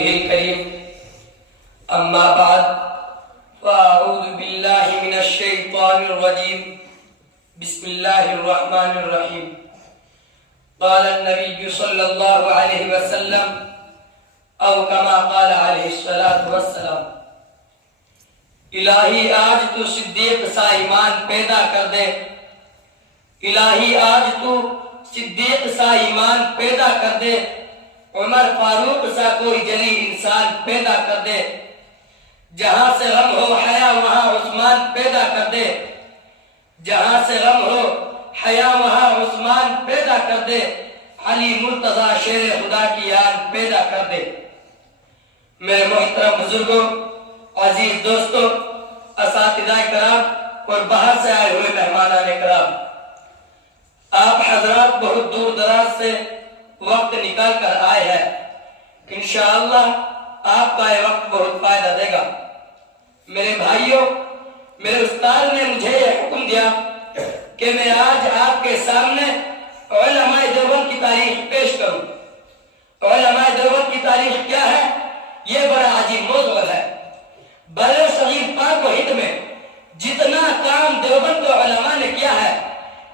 الكريم أما بعد فأعوذ بالله من الشيطان الرجيم بسم الله الرحمن الرحيم قال النبي صلى الله عليه وسلم أو كما قال عليه الصلاة والسلام الہی آج تو صدیق سا ایمان پیدا کر دے، الہی آج تو صدیق سا ایمان پیدا کر دے، عمر فاروق سا کوئی جلی انسان پیدا کر دے، جہاں سے غم ہو حیا وہاں عثمان پیدا کر دے، جہاں سے غم ہو حیا وہاں عثمان پیدا کر دے، علی مرتضی شیر خدا کی آن پیدا کر دے۔ میرے محترم بزرگوں، عزیز دوستوں، اساتذہ کرام اور باہر سے آئے ہوئے مہمانان کرام، آپ حضرات بہت دور دراز سے وقت نکال کر آئے ہیں، انشاءاللہ آپ کا یہ وقت بہت فائدہ دے گا۔ میرے بھائیوں، میرے استاد نے مجھے یہ حکم دیا کہ میں آج آپ کے سامنے علماء دیوبند کی تاریخ پیش کروں۔ علماء دیوبند کی تاریخ کیا ہے؟ یہ بڑا عجیب موضوع ہے۔ بر صغیر پاک و ہند میں جتنا کام دیوبند کے علماء نے کیا ہے،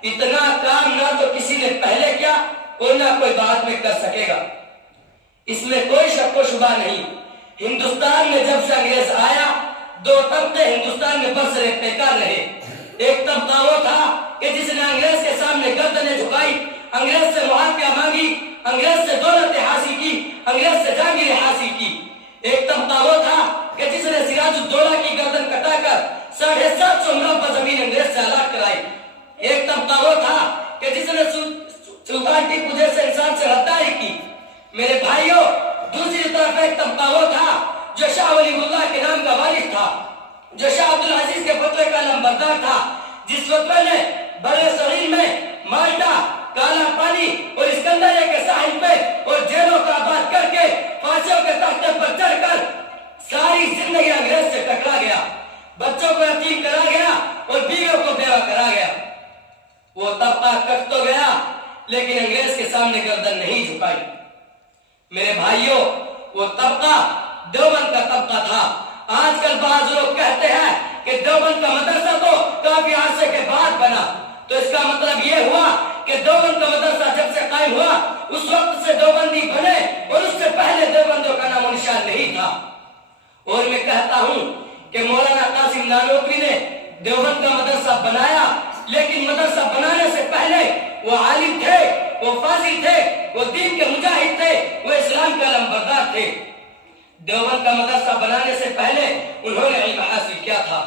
اتنا کام نہ تو کسی نے پہلے کیا اور نہ کوئی بعد میں کر سکے گا، اس میں کوئی شک و شبہ نہیں۔ ہندوستان میں جب سے انگریز آیا، دو طبقے ہندوستان میں برسر پیکار رہے۔ ایک طبقہ وہ تھا کہ جس نے انگریز کے سامنے گردنیں جھکائی، انگریز سے معافیا مانگی، انگریز سے دولتیں حاصل کی، انگریز سے جہانگیریں حاصل کی۔ ایک طبقہ وہ تھا کہ جس نے سراج الدولہ کی گردن کٹا کر 750 مربع زمین انگریز سے آزاد کرائی۔ ایک طبقہ وہ تھا کہ جس نے سلطان ٹیپو جیسے انسان سے غداری کی۔ میرے بھائیوں، دوسری طرف ایک طبقہ وہ تھا جو شاہ ولی اللہ کے نام کا والد تھا، جو شاہ عبدالعزیز کے فتوے کا نمبردار تھا، جس فتوے نے بر صغیر میں مالٹا، کالا پانی اور اسکندریہ کے ساحل پہ اور جیلوں کا آباد کر کے پھانسیوں کے تختے پر چڑھ کر ساری زندگی انگریز سے ٹکرا گیا، بچوں کو یتیم کرا گیا اور بیویوں کو بیوہ کرا گیا۔ وہ طبقہ کٹ تو گیا لیکن انگریز کے سامنے گردن نہیں جھکائی۔ میرے بھائیوں، وہ طبقہ دیوبند کا طبقہ تھا۔ آج کل بعض لوگ کہتے ہیں کہ دیوبند کا مدرسہ تو کافی عرصے کے بعد بنا، تو اس کا مطلب یہ ہوا کہ دیوبند کا مدرسہ جب سے قائم ہوا اس وقت سے دیوبندی بنے اور اس سے پہلے دیوبندیوں کا نام و نشان نہیں تھا۔ اور میں کہتا ہوں کہ مولانا قاسم نانوتوی نے دیوبند کا مدرسہ بنایا، لیکن مدرسہ بنانے سے پہلے وہ عالم تھے، وہ فاضل تھے، وہ دین کے مجاہد تھے، وہ اسلام کے علمبردار تھے۔ دیوبند کا مدرسہ بنانے سے پہلے انہوں نے علم حاصل کیا تھا۔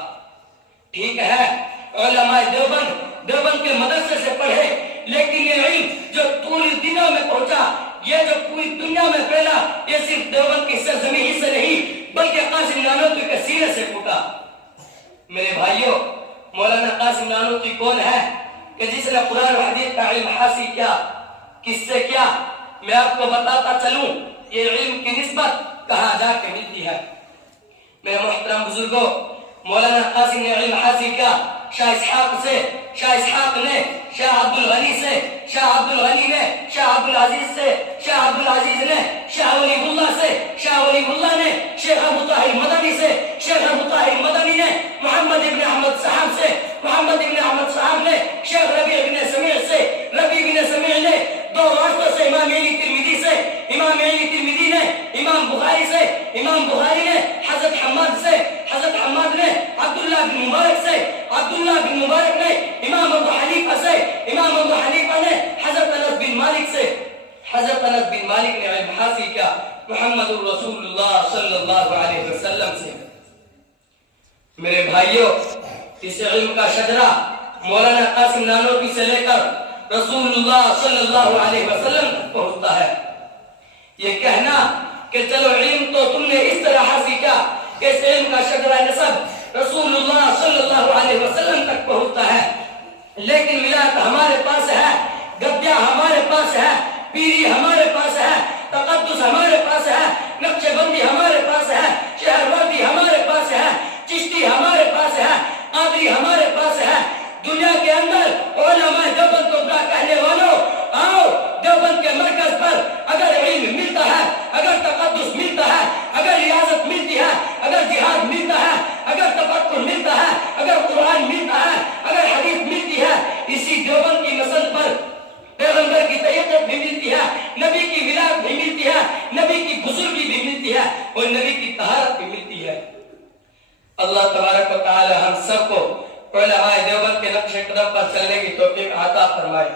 ٹھیک ہے، علماء دیوبند کے مدرسے سے پڑھے، لیکن یہ علم جو پوری دنیا میں پہنچا، یہ جو پوری دنیا میں پھیلا، یہ صرف دیوبند کی سرزمین ہی سے نہیں بلکہ قاسم نانوتوی کے سینے سے پھوٹا۔ میرے بھائیوں، مولانا قاسم نانوتوی کون ہے کہ جس نے قرآن و حدیث کا علم حاصل کیا؟ کس سے کیا؟ میں آپ کو بتاتا چلوں یہ علم کی نسبت کہاں جا کے ملتی ہے۔ میرے محترم بزرگوں، مولانا قاسم نے علم حاصل کیا شاہ اسحاق سے، شاہ اسحاق نے شاہ عبدالغنی سے، شاہ عبدالغنی نے شاہ عبدالعزیز سے، شاہ عبدالعزیز نے شاہ ولی اللہ سے، شاہ ولی اللہ نے شیخ ابو طاہر مدنی سے، شیخ ابو طاہر مدنی نے محمد ابن احمد صاحب سے، محمد ابن احمد صاحب نے شیخ ربیع ابن سمیع سے، ربیع ابن سمیع نے دو واسطوں سے امام علی ترمذی سے، امام علی ترمذی نے امام بخاری سے، امام بخاری نے حضرت حماد سے، حضرت حماد نے عبداللہ بن مبارک سے، عبداللہ بن مبارک نے امام ابو حنیفہ سے، امام ابو حنیفہ نے حضرت انس بن مالک سے، حضرت انس بن مالک نے علم حاصل کیا محمد رسول اللہ صلی اللہ علیہ وسلم سے۔ میرے بھائیوں، اس علم کا شجرہ مولانا قاسم نانوتوی سے لے کر رسول اللہ صلی اللہ علیہ وسلم تک پہنچتا ہے۔ یہ کہنا کہ چلو علم تو تم نے اس طرح حاصل کیا کہ اس علم کا شجرہ نسب رسول اللہ صلی اللہ علیہ وسلم تک پہنچتا ہے، لیکن ولایت ہمارے پاس ہے، گدیا ہمارے پاس ہے، پیری ہمارے پاس ہے، تقدس ہمارے پاس ہے، نقش بندی ہمارے پاس ہے، شہروردی ہمارے پاس ہے، چشتی ہمارے پاس ہے، قادری ہمارے پاس ہے۔ دنیا کے اندر علماء دیوبند کو کیا کہنے والوں، آؤ دیوبند کے مرکز پر اگر علم ملتا ہے، اگر تقدس ملتا ہے، ہے، نبی کی بزرگی بھی ملتی ہے اور نبی کی طہارت بھی ملتی ہے۔ اللہ تبارک و تعالی ہم سب کو علماء دیوبند کے نقش قدم پر چلنے کی توفیق عطا فرمائے۔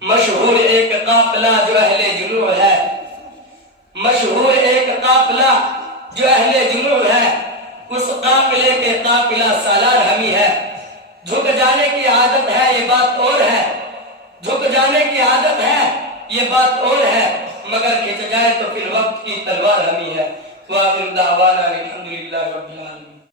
مشہور ایک قافلہ جو اہل جنوب ہے، مشہور ایک قافلہ جو اہل جنوب ہے، اس قافلے کے قافلہ سالار ہمی ہے۔ جھک جانے کی عادت ہے یہ بات اور ہے، جھک جانے کی عادت ہے یہ بات اور ہے، مگر کھچ جائے تو پھر وقت کی تلوار ہمی ہے۔ وآخر دعوانا الحمدللہ رب العالمین۔